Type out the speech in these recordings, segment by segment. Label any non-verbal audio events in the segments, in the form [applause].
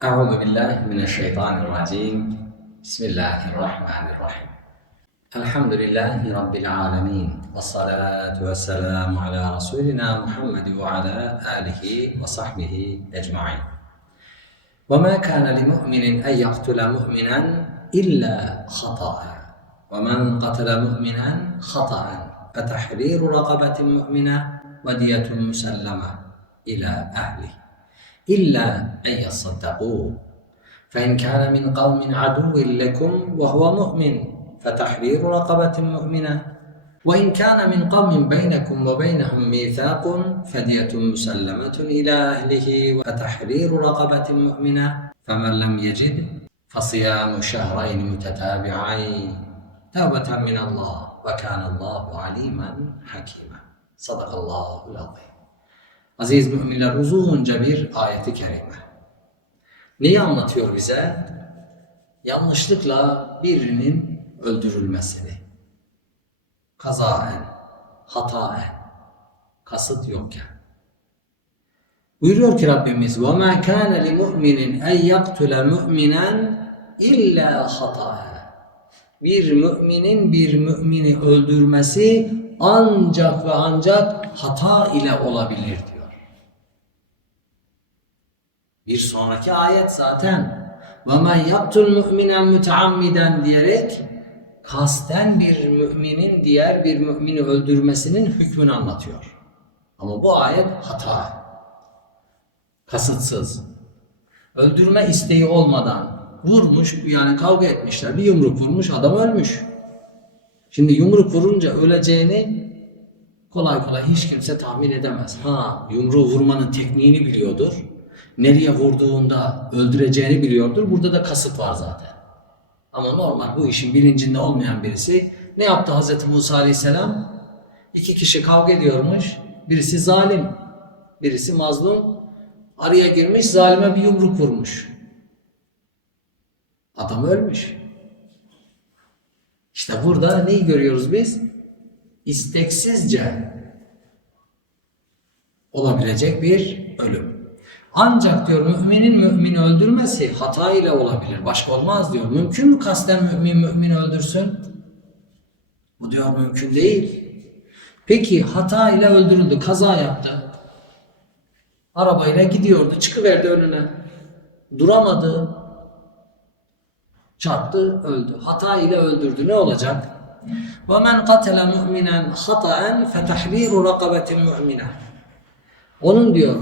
أعوذ بالله من الشيطان الرجيم. بسم الله الرحمن الرحيم. الحمد لله رب العالمين والصلاة والسلام على رسولنا محمد وعلى آله وصحبه أجمعين. وما كان لمؤمن أن يقتل مؤمنا إلا خطأ. ومن قتل مؤمنا خطأ فتحرير رقبة مؤمنة ودية مسلمة إلى أهله. إلا أن يصدقوا فإن كان من قوم عدو لكم وهو مؤمن فتحرير رقبة مؤمنة. وإن كان من قوم بينكم وبينهم ميثاق فدية مسلمة إلى أهله وتحرير رقبة مؤمنة. فمن لم يجد فصيام شهرين متتابعين. توبة من الله وكان الله عليما حكيما. صدق الله العظيم. Aziz müminler uzunca bir ayeti kerime. Neyi anlatıyor bize? Yanlışlıkla birinin öldürülmesini. Kazaen, hataen, kasıt yokken. Buyuruyor ki Rabbimiz وَمَا كَانَ لِمُؤْمِنٍ اَنْ يَقْتُلَ مُؤْمِنًا اِلَّا خَطَاً Bir müminin bir mümini öldürmesi ancak ve ancak hata ile olabilir diyor. Bir sonraki ayet zaten وَمَنْ يَقْتُلْ مُؤْمِنًا مُتَعَمِّدًا diyerek kasten bir müminin diğer bir mümini öldürmesinin hükmünü anlatıyor. Ama bu ayet hata. Kasıtsız. Öldürme isteği olmadan vurmuş yani kavga etmişler. Bir yumruk vurmuş adam ölmüş. Şimdi yumruk vurunca öleceğini kolay kolay hiç kimse tahmin edemez. Ha yumruğu vurmanın tekniğini biliyordur. Nereye vurduğunda öldüreceğini biliyordur. Burada da kasıt var zaten. Ama normal bu işin bilincinde olmayan birisi ne yaptı Hz. Musa Aleyhisselam? İki kişi kavga ediyormuş. Birisi zalim, birisi mazlum. Araya girmiş zalime bir yumruk vurmuş. Adam ölmüş. İşte burada neyi görüyoruz biz? İsteksizce olabilecek bir ölüm. Ancak diyor müminin mümini öldürmesi hata ile olabilir. Başka olmaz diyor. Mümkün mü kasten mümin mümini öldürsün? Bu diyor mümkün değil. Peki hata ile öldürüldü. Kaza yaptı. Arabayla gidiyordu. Çıkıverdi önüne. Duramadı. Çarptı, öldü. Hata ile öldürdü. Ne olacak? وَمَنْ قَتَلَ مُؤْمِنًا خَطَأً فَتَحْرِيرُ رَقَبَةٍ مُؤْمِنًا Onun diyor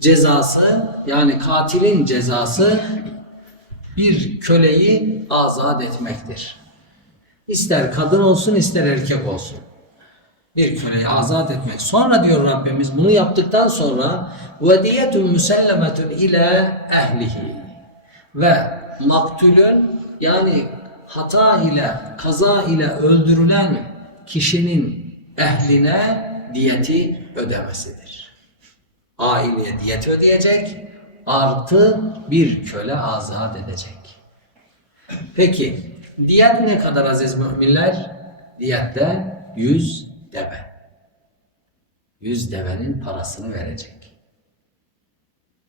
cezası yani katilin cezası bir köleyi azat etmektir. İster kadın olsun ister erkek olsun. Bir köleyi azat etmek. Sonra diyor Rabbimiz bunu yaptıktan sonra vediyetum musallametun ile ehlihi ve maktulün yani hata ile kaza ile öldürülen kişinin ehline diyeti ödemesidir aileye diyet ödeyecek artı bir köle azat edecek. Peki diyet ne kadar aziz müminler? Diyette 100 deve. 100 devenin parasını verecek.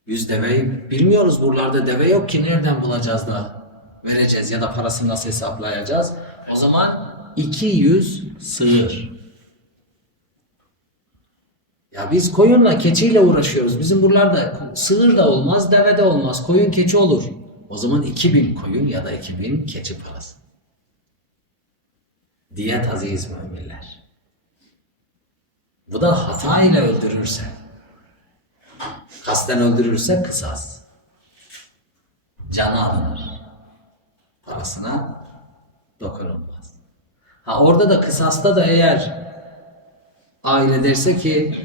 100 deveyi bilmiyoruz buralarda deve yok ki nereden bulacağız da vereceğiz ya da parasını nasıl hesaplayacağız? O zaman 200 sığır. Ya biz koyunla, keçiyle uğraşıyoruz. Bizim buralarda sığır da olmaz, deve de olmaz. Koyun, keçi olur. O zaman 2000 koyun ya da 2000 keçi parası. Diyet aziz müminler. Bu da hata ile öldürürse. Kasten öldürürse kısas. Canı alınır. Parasına dokunulmaz. Ha orada da kısasta da eğer aile derse ki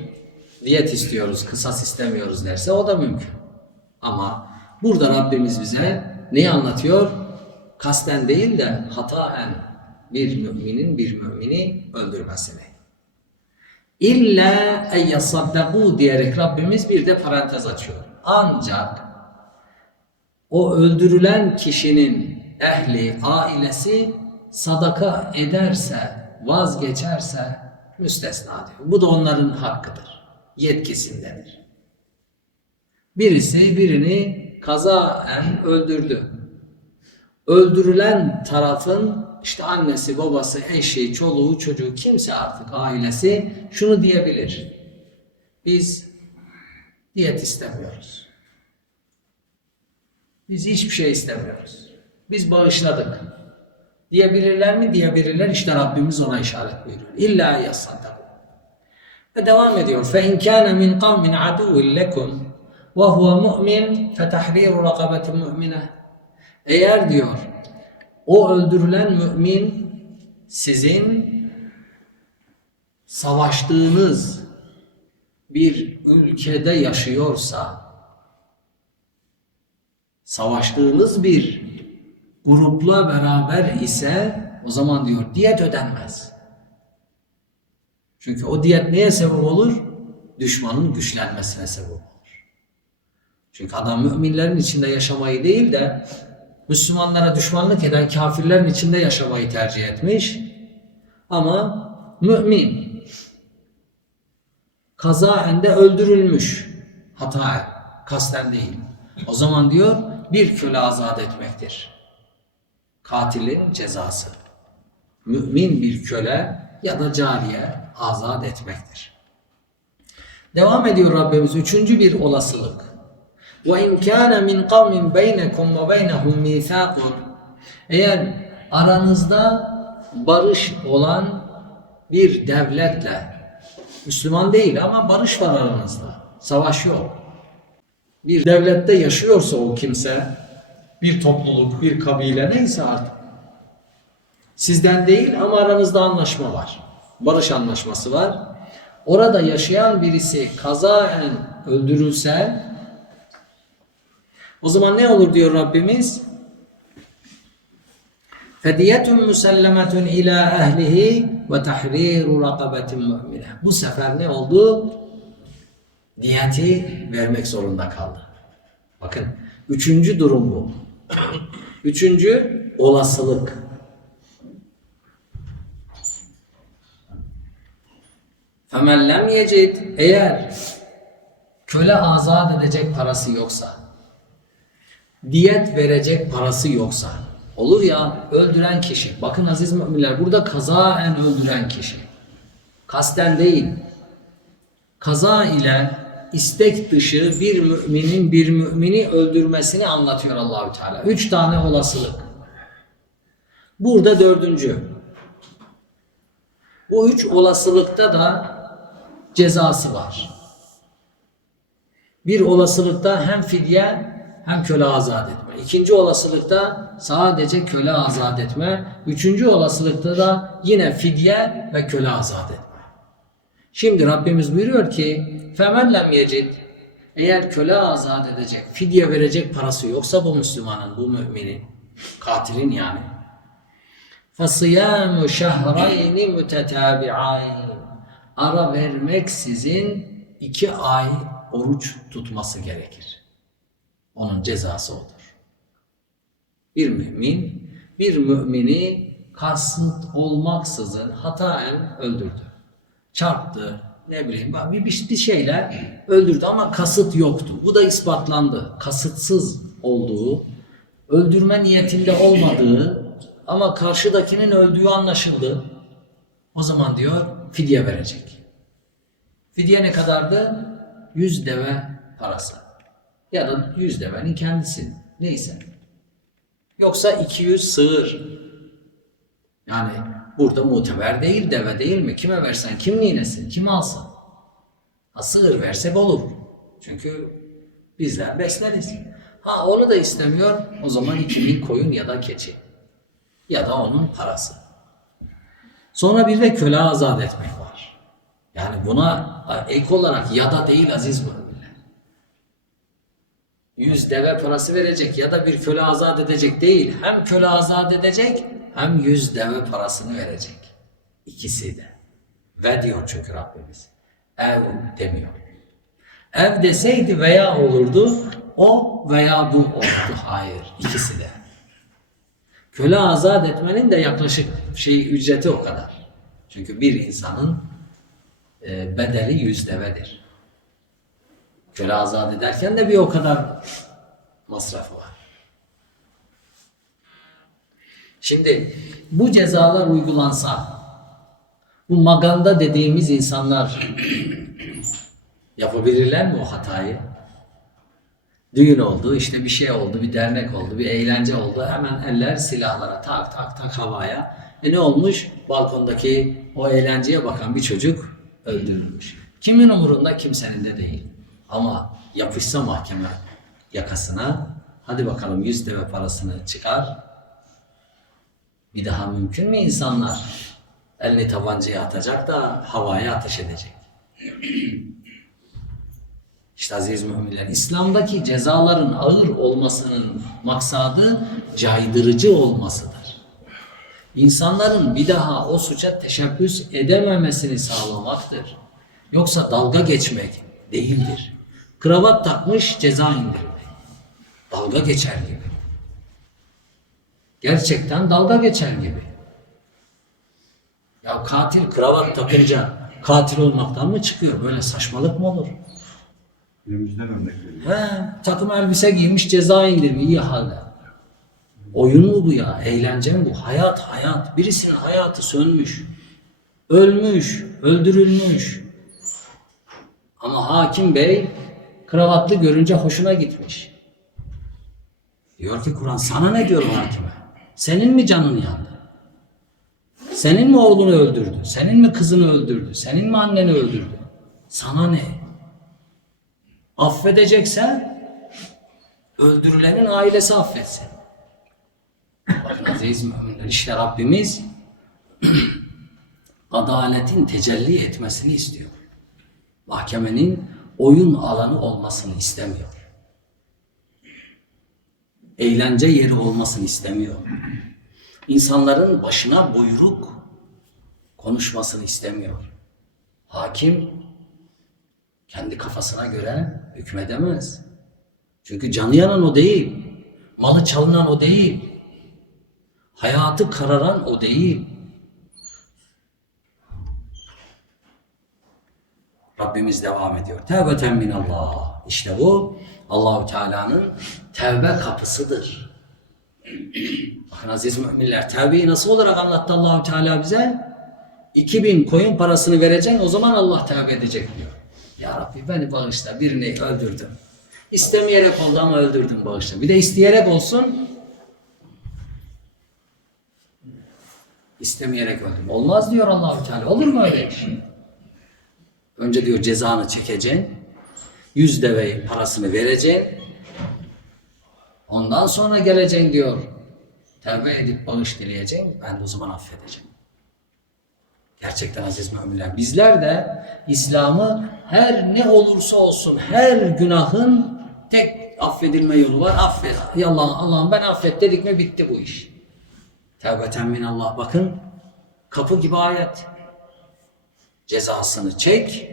diyet istiyoruz, kısas istemiyoruz derse o da mümkün. Ama burada Rabbimiz bize neyi anlatıyor? Kasten değil de hataen bir müminin bir mümini öldürmesini. İlla en yasaddaku diyerek Rabbimiz bir de parantez açıyor. Ancak o öldürülen kişinin ehli, ailesi sadaka ederse, vazgeçerse müstesna diyor. Bu da onların hakkıdır. Yetkisindedir. Birisi birini kazaen öldürdü. Öldürülen tarafın işte annesi, babası, eşi, çoluğu, çocuğu kimse artık ailesi şunu diyebilir. Biz diyet istemiyoruz. Biz hiçbir şey istemiyoruz. Biz bağışladık. Diyebilirler mi? Diyebilirler. İşte Rabbimiz ona işaret buyuruyor. İlla yasaddaku. Ve devam ediyor. فَاِنْ كَانَ مِنْ قَوْمٍ عَدُوٍ لَكُمْ وَهُوَ مُؤْمِنٌ فَتَحْرِيرُ رَقَبَةٍ مُؤْمِنَةٍ Eğer diyor o öldürülen mümin sizin savaştığınız bir ülkede yaşıyorsa savaştığınız bir grupla beraber ise o zaman diyor diyet ödenmez. Çünkü o diyet neye sebep olur? Düşmanın güçlenmesine sebep olur. Çünkü adam müminlerin içinde yaşamayı değil de Müslümanlara düşmanlık eden kafirlerin içinde yaşamayı tercih etmiş. Ama mümin kazaen de öldürülmüş. Hata, kasten değil. O zaman diyor bir köle azat etmektir. Katilin cezası. Mümin bir köle ya da cariye azat etmektir. Devam ediyor Rabbimiz üçüncü bir olasılık. Ve in kana min kavmin beynekum ve beynehum mithaqun. Eğer aranızda barış olan bir devletle Müslüman değil ama barış var aranızda. Savaş yok. Bir devlette yaşıyorsa o kimse, bir topluluk, bir kabile neyse artık. Sizden değil ama aranızda anlaşma var. Barış anlaşması var. Orada yaşayan birisi kazaen öldürülse o zaman ne olur diyor Rabbimiz? Fediyetun musallametun ila ehlihi ve tahriru rakabetin mu'mine. Bu sefer ne oldu? Diyeti vermek zorunda kaldı. Bakın üçüncü durum bu. [clears throat] Üçüncü olasılık. Femen lem yecid eğer köle azat edecek parası yoksa diyet verecek parası yoksa olur ya öldüren kişi bakın aziz müminler burada kazaen öldüren kişi kasten değil kaza ile istek dışı bir müminin bir mümini öldürmesini anlatıyor Allahü Teala. Üç tane olasılık. Burada dördüncü. Bu üç olasılıkta da cezası var. Bir olasılıkta hem fidye hem köle azat etme. İkinci olasılıkta sadece köle azat etme. Üçüncü olasılıkta da yine fidye ve köle azat etme. Şimdi Rabbimiz buyuruyor ki فَمَنْ لَمْ يَجِدْ Eğer köle azat edecek, fidye verecek parası yoksa bu Müslümanın, bu müminin, katilin yani. فَصِيَامُ شَهْرَيْنِ مُتَتَابِعَيْنِ Ara vermek sizin iki ay oruç tutması gerekir. Onun cezası odur. Bir mümin, bir mümini kasıt olmaksızın hataen öldürdü. Çarptı, ne bileyim bir, bir, şeyler öldürdü ama kasıt yoktu. Bu da ispatlandı. Kasıtsız olduğu, öldürme niyetinde olmadığı ama karşıdakinin öldüğü anlaşıldı. O zaman diyor fidye verecek. Fidye ne kadardı? Yüz deve parası. Ya da yüz devenin kendisi. Neyse. Yoksa 200 sığır. Yani burada muteber değil deve değil mi? Kime versen kim ninesin? Kim alsın? Ha, sığır versek olur. Çünkü bizler besleriz. Ha onu da istemiyor. O zaman 2000 koyun ya da keçi. Ya da onun parası. Sonra bir de köle azat etmek var. Yani buna ek olarak ya da değil aziz müminler. Yüz deve parası verecek ya da bir köle azat edecek değil. Hem köle azat edecek hem yüz deve parasını verecek. İkisi de. Ve diyor çünkü Rabbimiz. Ev demiyor. Ev deseydi veya olurdu. O veya bu oldu. Hayır. ikisi de. Köle azat etmenin de yaklaşık şey ücreti o kadar. Çünkü bir insanın e, bedeli yüz devedir. Köle azat ederken de bir o kadar masrafı var. Şimdi bu cezalar uygulansa bu maganda dediğimiz insanlar yapabilirler mi o hatayı? Düğün oldu, işte bir şey oldu, bir dernek oldu, bir eğlence oldu. Hemen eller silahlara tak tak tak havaya. E ne olmuş? Balkondaki o eğlenceye bakan bir çocuk öldürülmüş. Kimin umurunda? Kimsenin de değil. Ama yapışsa mahkeme yakasına, hadi bakalım yüz deve parasını çıkar. Bir daha mümkün mü insanlar elini tabancaya atacak da havaya ateş edecek? [clears throat] İşte aziz müminler, İslam'daki cezaların ağır olmasının maksadı caydırıcı olmasıdır. İnsanların bir daha o suça teşebbüs edememesini sağlamaktır. Yoksa dalga geçmek değildir. Kravat takmış ceza indirmek. Dalga geçer gibi. Gerçekten dalga geçer gibi. Ya katil kravat takınca katil olmaktan mı çıkıyor? Böyle saçmalık mı olur? Günümüzden örnek veriyor. He, takım elbise giymiş ceza indirimi iyi halde. Oyun mu bu ya? Eğlence mi bu? Hayat hayat. Birisinin hayatı sönmüş. Ölmüş. Öldürülmüş. Ama hakim bey kravatlı görünce hoşuna gitmiş. Diyor ki Kur'an sana ne diyor hakime? Senin mi canın yandı? Senin mi oğlunu öldürdü? Senin mi kızını öldürdü? Senin mi anneni öldürdü? Sana ne? Affedeceksen öldürülenin ailesi affetsin. Bakın aziz müminler işte Rabbimiz [clears throat] adaletin tecelli etmesini istiyor. Mahkemenin oyun alanı olmasını istemiyor. Eğlence yeri olmasını istemiyor. İnsanların başına buyruk konuşmasını istemiyor. Hakim kendi kafasına göre hükmedemez. Çünkü canı yanan o değil. Malı çalınan o değil. Hayatı kararan o değil. Rabbimiz devam ediyor. Tevbeten minallah. İşte bu Allahu Teala'nın tevbe kapısıdır. Bakın aziz müminler tevbeyi nasıl olarak anlattı Allahu Teala bize? 2000 koyun parasını vereceksin o zaman Allah tevbe edecek diyor. Ya Rabbi beni bağışla birini öldürdüm. İstemeyerek oldu ama öldürdüm bağışla. Bir de isteyerek olsun. İstemeyerek öldüm. Olmaz diyor Allahu Teala. Olur mu öyle iş? Önce diyor cezanı çekeceksin. Yüz deve parasını vereceksin. Ondan sonra geleceksin diyor. Tevbe edip bağış dileyeceksin. Ben de o zaman affedeceğim. Gerçekten aziz müminler. Bizler de İslam'ı her ne olursa olsun her günahın tek affedilme yolu var. Affet. Ya Allah, Allah'ım ben affet dedik mi bitti bu iş. Tevbeten minallah. Bakın kapı gibi ayet. Cezasını çek.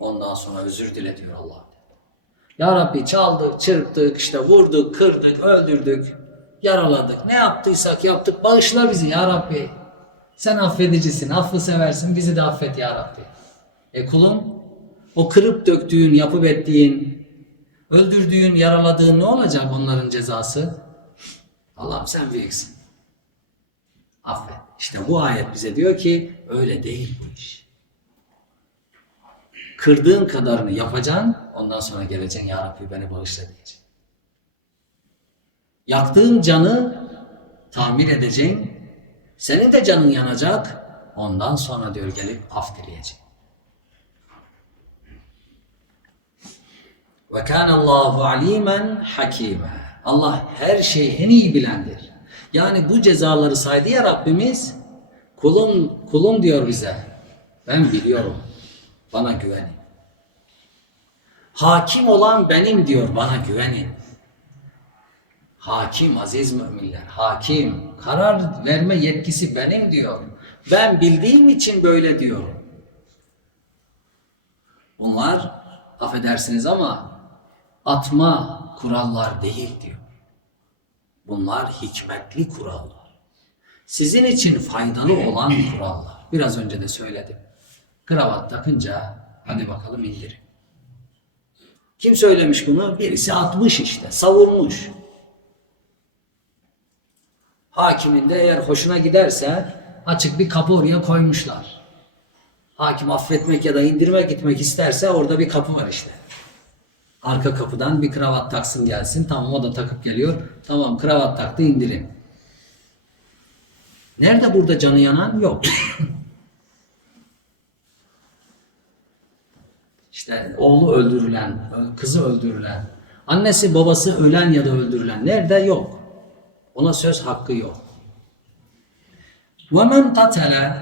Ondan sonra özür dile diyor Allah. Ya Rabbi çaldık, çırptık, işte vurduk, kırdık, öldürdük, yaraladık. Ne yaptıysak yaptık. Bağışla bizi ya Rabbi. Sen affedicisin, affı seversin, bizi de affet ya Rabbi. E kulum, o kırıp döktüğün, yapıp ettiğin, öldürdüğün, yaraladığın ne olacak onların cezası? Allah'ım sen büyüksün. Affet. İşte bu ayet bize diyor ki öyle değil bu iş. Kırdığın kadarını yapacaksın, ondan sonra geleceksin ya Rabbi beni bağışla diyeceksin. Yaktığın canı tamir edeceksin, senin de canın yanacak. Ondan sonra diyor gelip af dileyecek. Ve kânallâhu alîmen hakîme. Allah her şeyi en iyi bilendir. Yani bu cezaları saydı ya Rabbimiz. Kulum, kulum diyor bize. Ben biliyorum. Bana güvenin. Hakim olan benim diyor. Bana güvenin. Hakim aziz müminler, hakim. Karar verme yetkisi benim diyor. Ben bildiğim için böyle diyorum. Bunlar affedersiniz ama atma kurallar değil diyor. Bunlar hikmetli kurallar. Sizin için faydalı olan kurallar. Biraz önce de söyledim. Kravat takınca hadi bakalım indirin. Kim söylemiş bunu? Birisi atmış işte, savurmuş. Hakimin de eğer hoşuna giderse açık bir kapı oraya koymuşlar. Hakim affetmek ya da indirmek gitmek isterse orada bir kapı var işte. Arka kapıdan bir kravat taksın gelsin. Tamam o da takıp geliyor. Tamam kravat taktı indirin. Nerede burada canı yanan? Yok. [laughs] İşte oğlu öldürülen, kızı öldürülen, annesi babası ölen ya da öldürülen nerede yok. Ona söz hakkı yok. وَمَنْ قَتَلَ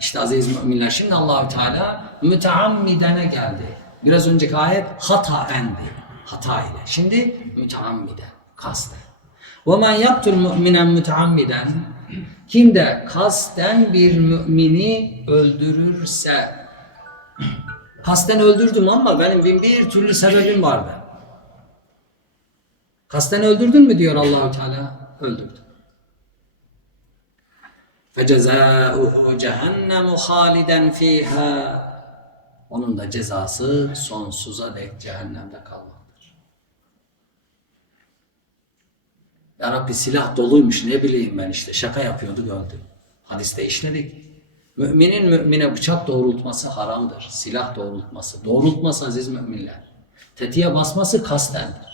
işte aziz müminler şimdi Allahü Teala müteammidene geldi. Biraz önceki ayet hataendi. Hata ile. Şimdi müteammiden. Kasten. وَمَنْ يَقْتُلْ مُؤْمِنًا müteammiden kim de kasten bir mümini öldürürse Kasten öldürdüm ama benim bin bir türlü sebebim vardı. Kasten öldürdün mü diyor Allahu Teala. Öldürdüm. فَجَزَاؤُهُ جَهَنَّمُ خَالِدًا ف۪يهَا Onun da cezası sonsuza dek cehennemde kalmaktır. Ya Rabbi silah doluymuş ne bileyim ben işte şaka yapıyorduk öldü. Hadiste işledik. Müminin mümine bıçak doğrultması haramdır. Silah doğrultması. Doğrultması aziz müminler. Tetiğe basması kastendir.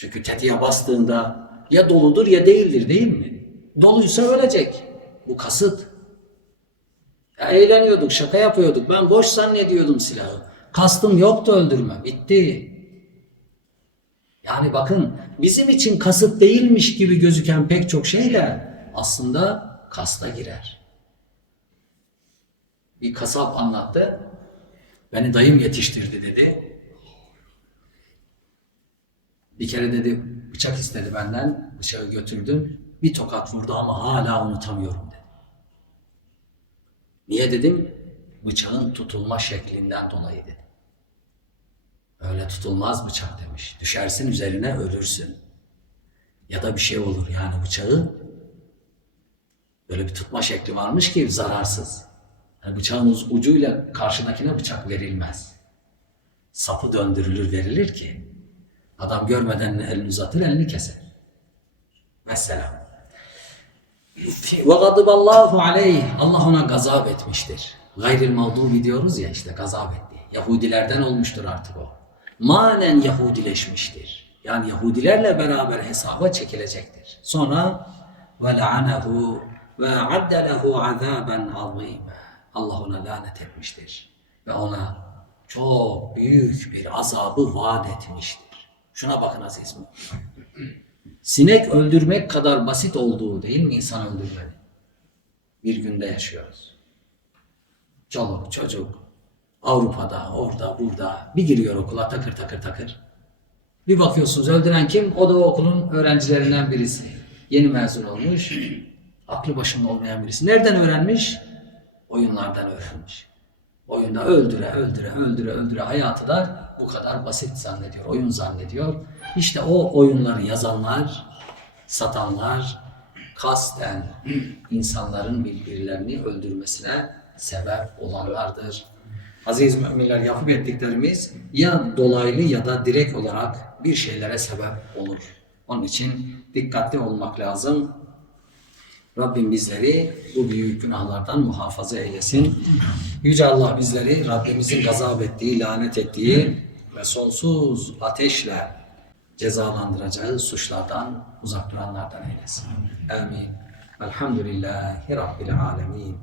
Çünkü tetiğe bastığında ya doludur ya değildir değil mi? Doluysa ölecek. Bu kasıt. Ya eğleniyorduk, şaka yapıyorduk. Ben boş zannediyordum silahı. Kastım yoktu öldürme. Bitti. Yani bakın bizim için kasıt değilmiş gibi gözüken pek çok şeyler aslında kasta girer. Bir kasap anlattı. Beni dayım yetiştirdi dedi. Bir kere dedi bıçak istedi benden. Bıçağı götürdüm. Bir tokat vurdu ama hala unutamıyorum dedi. Niye dedim? Bıçağın tutulma şeklinden dolayı dedi. Öyle tutulmaz bıçak demiş. Düşersin üzerine ölürsün. Ya da bir şey olur yani bıçağı böyle bir tutma şekli varmış ki zararsız. Yani bıçağın ucuyla karşıdakine bıçak verilmez. Sapı döndürülür verilir ki adam görmeden elini uzatır elini keser. Mesela. Ve gadiballahu aleyh. Allah ona gazap etmiştir. Gayril mağdubi diyoruz ya işte gazap etti. Yahudilerden olmuştur artık o. Manen Yahudileşmiştir. Yani Yahudilerle beraber hesaba çekilecektir. Sonra ve la'anehu ve adde lehu azaben azime. Allah ona lanet etmiştir. Ve ona çok büyük bir azabı vaat etmiştir. Şuna bakın aziz mi? Sinek öldürmek kadar basit olduğu değil mi insan öldürmenin? Bir günde yaşıyoruz. Çoluk çocuk Avrupa'da, orada, burada bir giriyor okula takır takır takır. Bir bakıyorsunuz öldüren kim? O da o okulun öğrencilerinden birisi. Yeni mezun olmuş. Aklı başında olmayan birisi. Nereden öğrenmiş? Oyunlardan öğrenmiş. Oyunda öldüre, öldüre, öldüre, öldüre hayatı da bu kadar basit zannediyor, oyun zannediyor. İşte o oyunları yazanlar, satanlar kasten insanların birbirlerini öldürmesine sebep olanlardır. Aziz müminler yapıp ettiklerimiz ya dolaylı ya da direkt olarak bir şeylere sebep olur. Onun için dikkatli olmak lazım. Rabbim bizleri bu büyük günahlardan muhafaza eylesin. Yüce Allah bizleri Rabbimizin gazap ettiği, lanet ettiği ve sonsuz ateşle cezalandıracağı suçlardan uzak duranlardan eylesin. Amin. Elhamdülillahi Rabbil alemin.